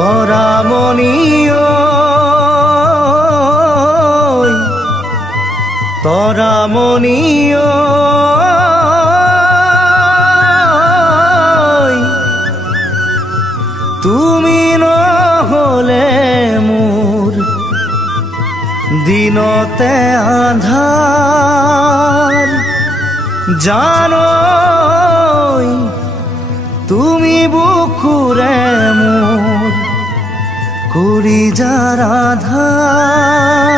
তৰামণি ঐ তৰামণি ঐ তুমি নহ'লে মোৰ দিনতে আন্ধাৰ জানৈ তুমি বুকুৰে মোৰ কৰি যাৰ আধাৰ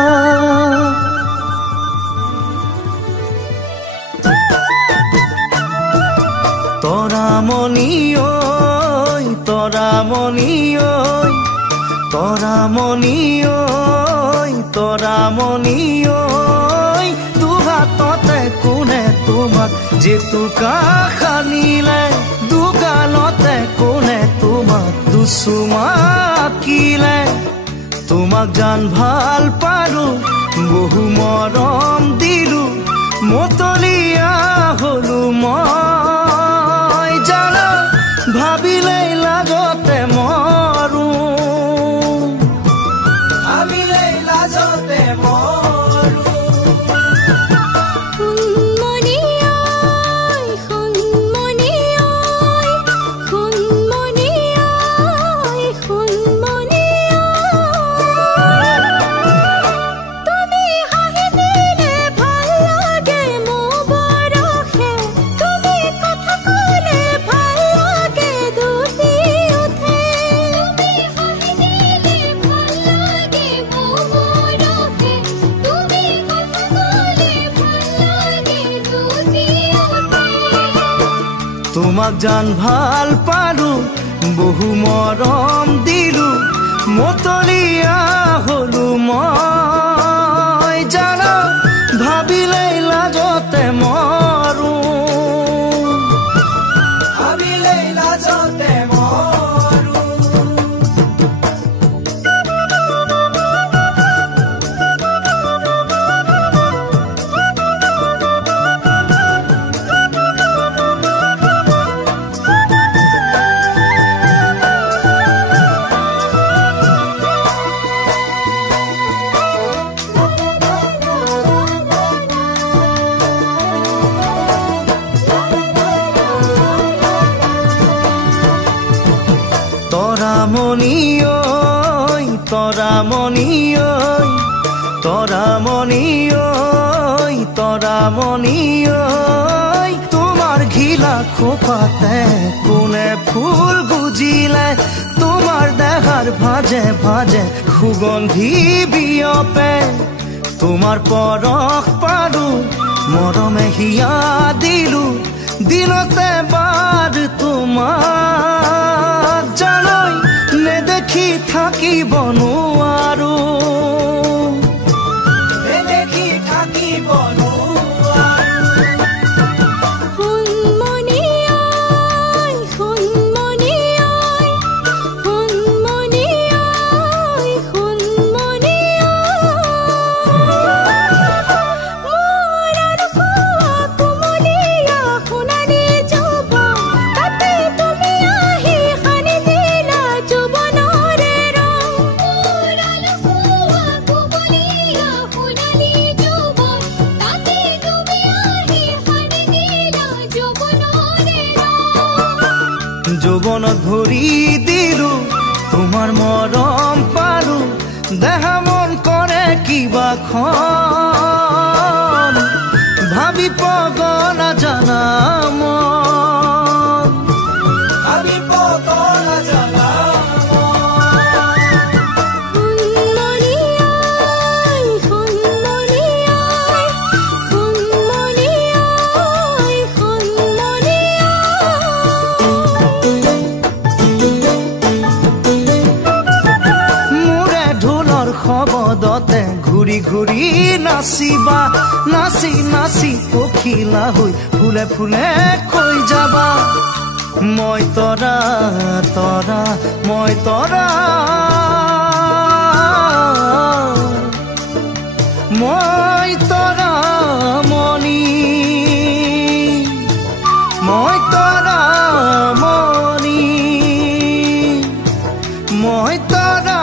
তৰামণি ঐ তৰামণি ঐ তৰামণি ঐ তৰামণি ঐ দুহাততে কোনে তোমাক জেতুকা সানিলে দুগালতে কোনে তোমাক দুচুমা আঁকিলে তোমাক জান ভাল পালো বহু মৰম দিলো মতলীয়া হলো মই জানো ভাবিলেই লাগতে মৰো ভাবিলেই লাজতে মৰো তোমাক জান ভাল পালো বহু মৰম দিলো মতলীয়া হলো মই জানো ভাবিলেই লাগতে মৰো ভাবিলেই লাজতে মৰো তৰামণি ঐ তৰামণি ঐ তৰামণি ঐ তৰামণি ঐ তোমাৰ ঘিলা খোপাতে কোনে ফুল গুজিলে তোমাৰ দেহাৰ ভাজে ভাজে সুগন্ধি বিয়পে তোমাৰ পৰশ পালো মৰমে হিয়া দিলো দিনতে বাৰ তোমাক জানৈ নেদেখি থাকিব নোৱাৰো নেদেখি থাকিব যৌবনত ভৰি দিলো তোমাৰ মৰম পালো দেহা মন কৰে কিবা খন ভাবি পগলা জানা মন ভাবি পগলা জানা খবদতে ঘূৰি ঘূৰি নাচিবা নাচি নাচি পখিলা হৈ ফুলে ফুলে কৈ যাবা মই তৰা তৰা মই তৰা মই তৰামণি মই তৰামণি মই তৰা